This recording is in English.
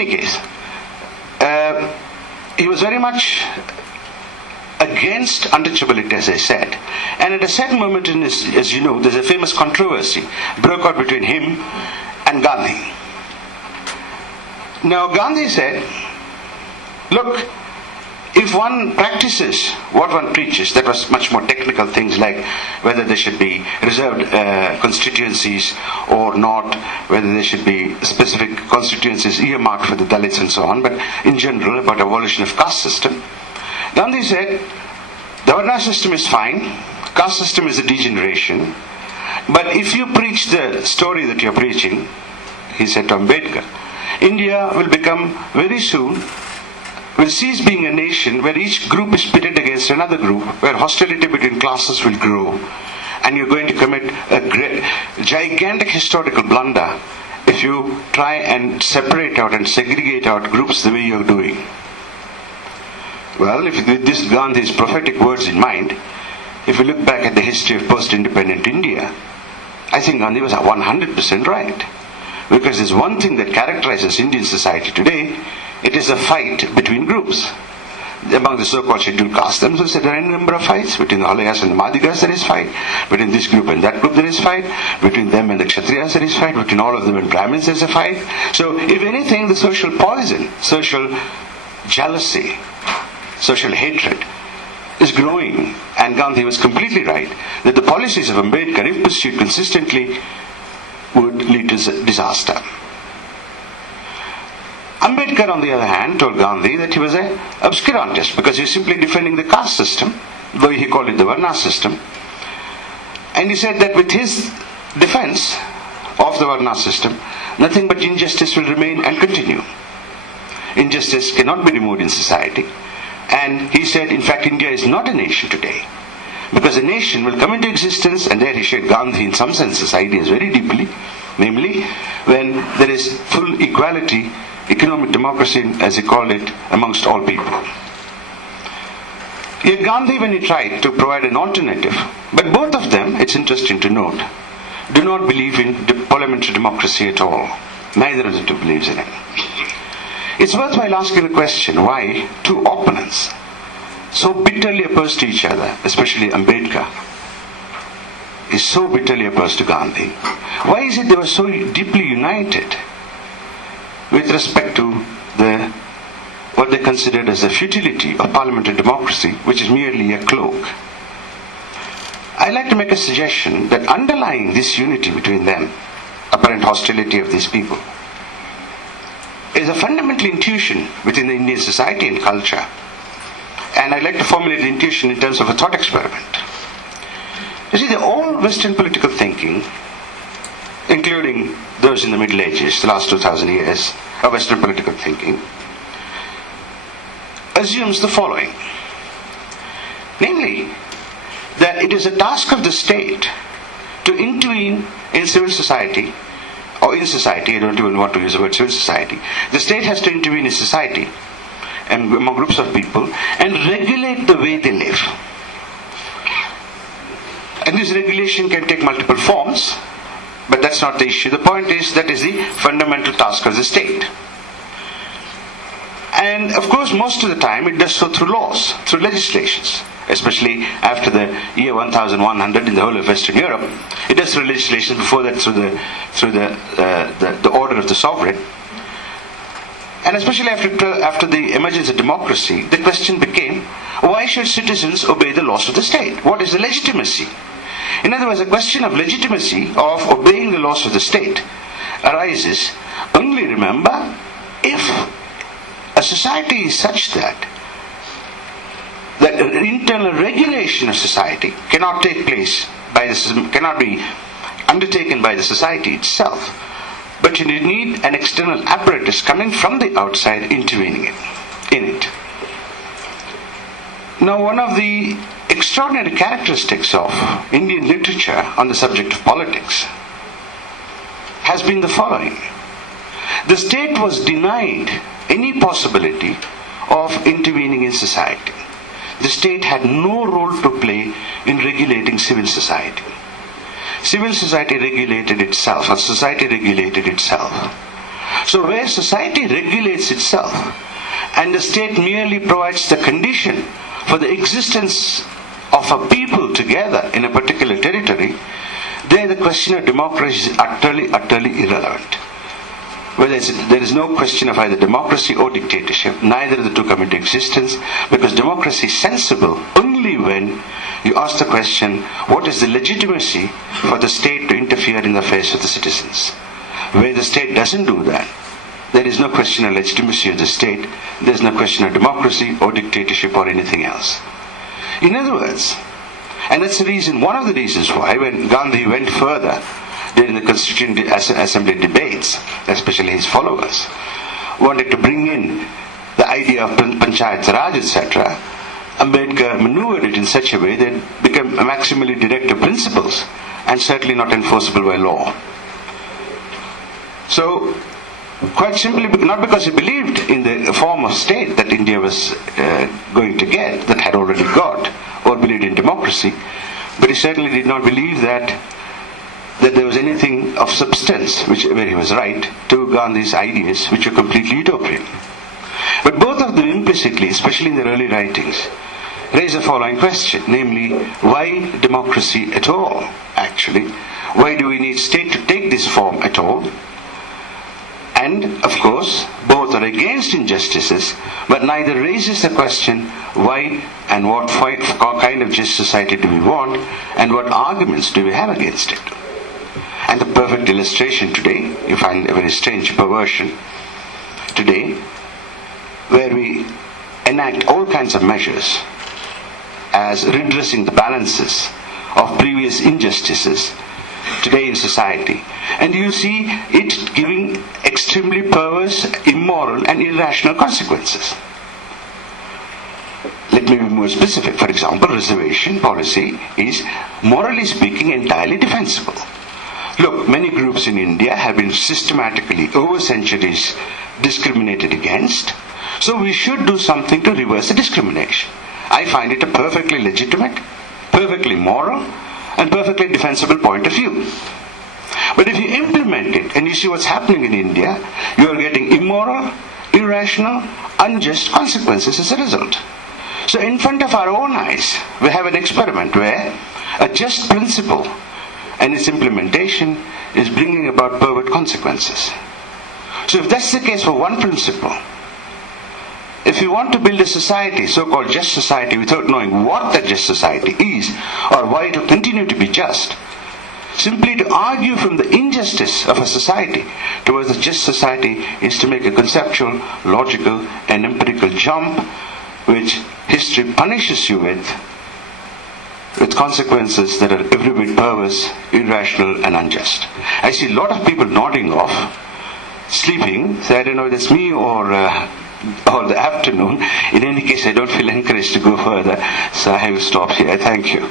any case, he was very much against untouchability, as I said. And at a certain moment in his, as you know, there's a famous controversy broke out between him and Gandhi. Now Gandhi said, look, if one practices what one preaches, that was much more technical things like whether there should be reserved constituencies or not, whether there should be specific constituencies earmarked for the Dalits and so on, but in general about abolition of caste system. Gandhi said, the Varna system is fine, caste system is a degeneration, but if you preach the story that you're preaching, he said to Ambedkar, India will become very soon, will cease being a nation where each group is pitted against another group, where hostility between classes will grow, and you're going to commit a gigantic historical blunder if you try and separate out and segregate out groups the way you're doing. Well, if with this Gandhi's prophetic words in mind, if we look back at the history of post-independent India, I think Gandhi was 100% right. Because there's one thing that characterizes Indian society today, it is a fight between groups. Among the so-called scheduled castes themselves, there are a number of fights. Between the Halayas and the Madigas there is fight. Between this group and that group there is fight. Between them and the Kshatriyas there is fight. Between all of them and Brahmins there is a fight. So if anything, the social poison, social jealousy, social hatred is growing. And Gandhi was completely right that the policies of Ambedkar, if pursued consistently, would lead to disaster. Ambedkar, on the other hand, told Gandhi that he was an obscurantist because he was simply defending the caste system, though he called it the Varna system. And he said that with his defense of the Varna system, nothing but injustice will remain and continue. Injustice cannot be removed in society. And he said, in fact, India is not a nation today. Because a nation will come into existence, and there he shared Gandhi in some sense his ideas very deeply, namely when there is full equality, economic democracy, as he called it, amongst all people. Yet Gandhi, when he tried to provide an alternative, but both of them, it's interesting to note, do not believe in parliamentary democracy at all. Neither of the two believes in it. It's worthwhile asking the question, why two opponents so bitterly opposed to each other, especially Ambedkar, is so bitterly opposed to Gandhi? Why is it they were so deeply united with respect to what they considered as the futility of parliamentary democracy, which is merely a cloak? I'd like to make a suggestion that underlying this unity between them, apparent hostility of these people, is a fundamental intuition within the Indian society and culture. And I'd like to formulate the intuition in terms of a thought experiment. You see, all Western political thinking, including those in the Middle Ages, the last 2,000 years of Western political thinking, assumes the following. Namely, that it is a task of the state to intervene in civil society, or in society, I don't even want to use the word civil society. The state has to intervene in society and among groups of people and regulate the way they live. And this regulation can take multiple forms, but that's not the issue. The point is that is the fundamental task of the state. And of course, most of the time it does so through laws, through legislations, especially after the year 1100 in the whole of Western Europe. It does through legislation, before that through the order of the sovereign. And especially after the emergence of democracy, the question became, why should citizens obey the laws of the state? What is the legitimacy? In other words, the question of legitimacy of obeying the laws of the state arises only, remember, if a society is such that internal regulation of society cannot take place cannot be undertaken by the society itself, but you need an external apparatus coming from the outside intervening in it. Now, one of the extraordinary characteristics of Indian literature on the subject of politics has been the following. The state was denied any possibility of intervening in society. The state had no role to play in regulating civil society. Civil society regulated itself, or society regulated itself. So where society regulates itself and the state merely provides the condition for the existence of a people together in a particular territory, there the question of democracy is utterly irrelevant. Whether there is no question of either democracy or dictatorship, neither of the two come into existence, because democracy is sensible only when you ask the question, what is the legitimacy for the state to interfere in the affairs of the citizens? Where the state doesn't do that, there is no question of legitimacy of the state, there is no question of democracy or dictatorship or anything else. In other words, and that's the reason, one of the reasons why when Gandhi went further during the Constituent Assembly debates, especially his followers, wanted to bring in the idea of Panchayat Raj, etc., Ambedkar maneuvered it in such a way that it became maximally directive principles and certainly not enforceable by law. So, quite simply, not because he believed in the form of state that India was going to get, that had already got, or believed in democracy, but he certainly did not believe that there was anything of substance, where he was right, to Gandhi's ideas, which were completely utopian. But both of them implicitly, especially in their early writings, raise the following question, namely, why democracy at all, actually? Why do we need state to take this form at all? And, of course, both are against injustices, but neither raises the question why and what kind of just society do we want, and what arguments do we have against it. And the perfect illustration today, you find a very strange perversion today, where we enact all kinds of measures as redressing the balances of previous injustices today in society. And you see it giving extremely perverse, immoral and irrational consequences. Let me be more specific. For example, reservation policy is, morally speaking, entirely defensible. Look, many groups in India have been systematically, over centuries, discriminated against, so we should do something to reverse the discrimination. I find it a perfectly legitimate, perfectly moral, and perfectly defensible point of view. But if you implement it and you see what's happening in India, you are getting immoral, irrational, unjust consequences as a result. So in front of our own eyes, we have an experiment where a just principle and its implementation is bringing about perverse consequences. So if that's the case for one principle, if you want to build a society, so-called just society, without knowing what that just society is or why it will continue to be just, simply to argue from the injustice of a society towards a just society is to make a conceptual, logical and empirical jump which history punishes you with consequences that are every bit perverse, irrational and unjust. I see a lot of people nodding off, sleeping, so I don't know if it's me or the afternoon. In any case, I don't feel encouraged to go further, so I will stop here. Thank you.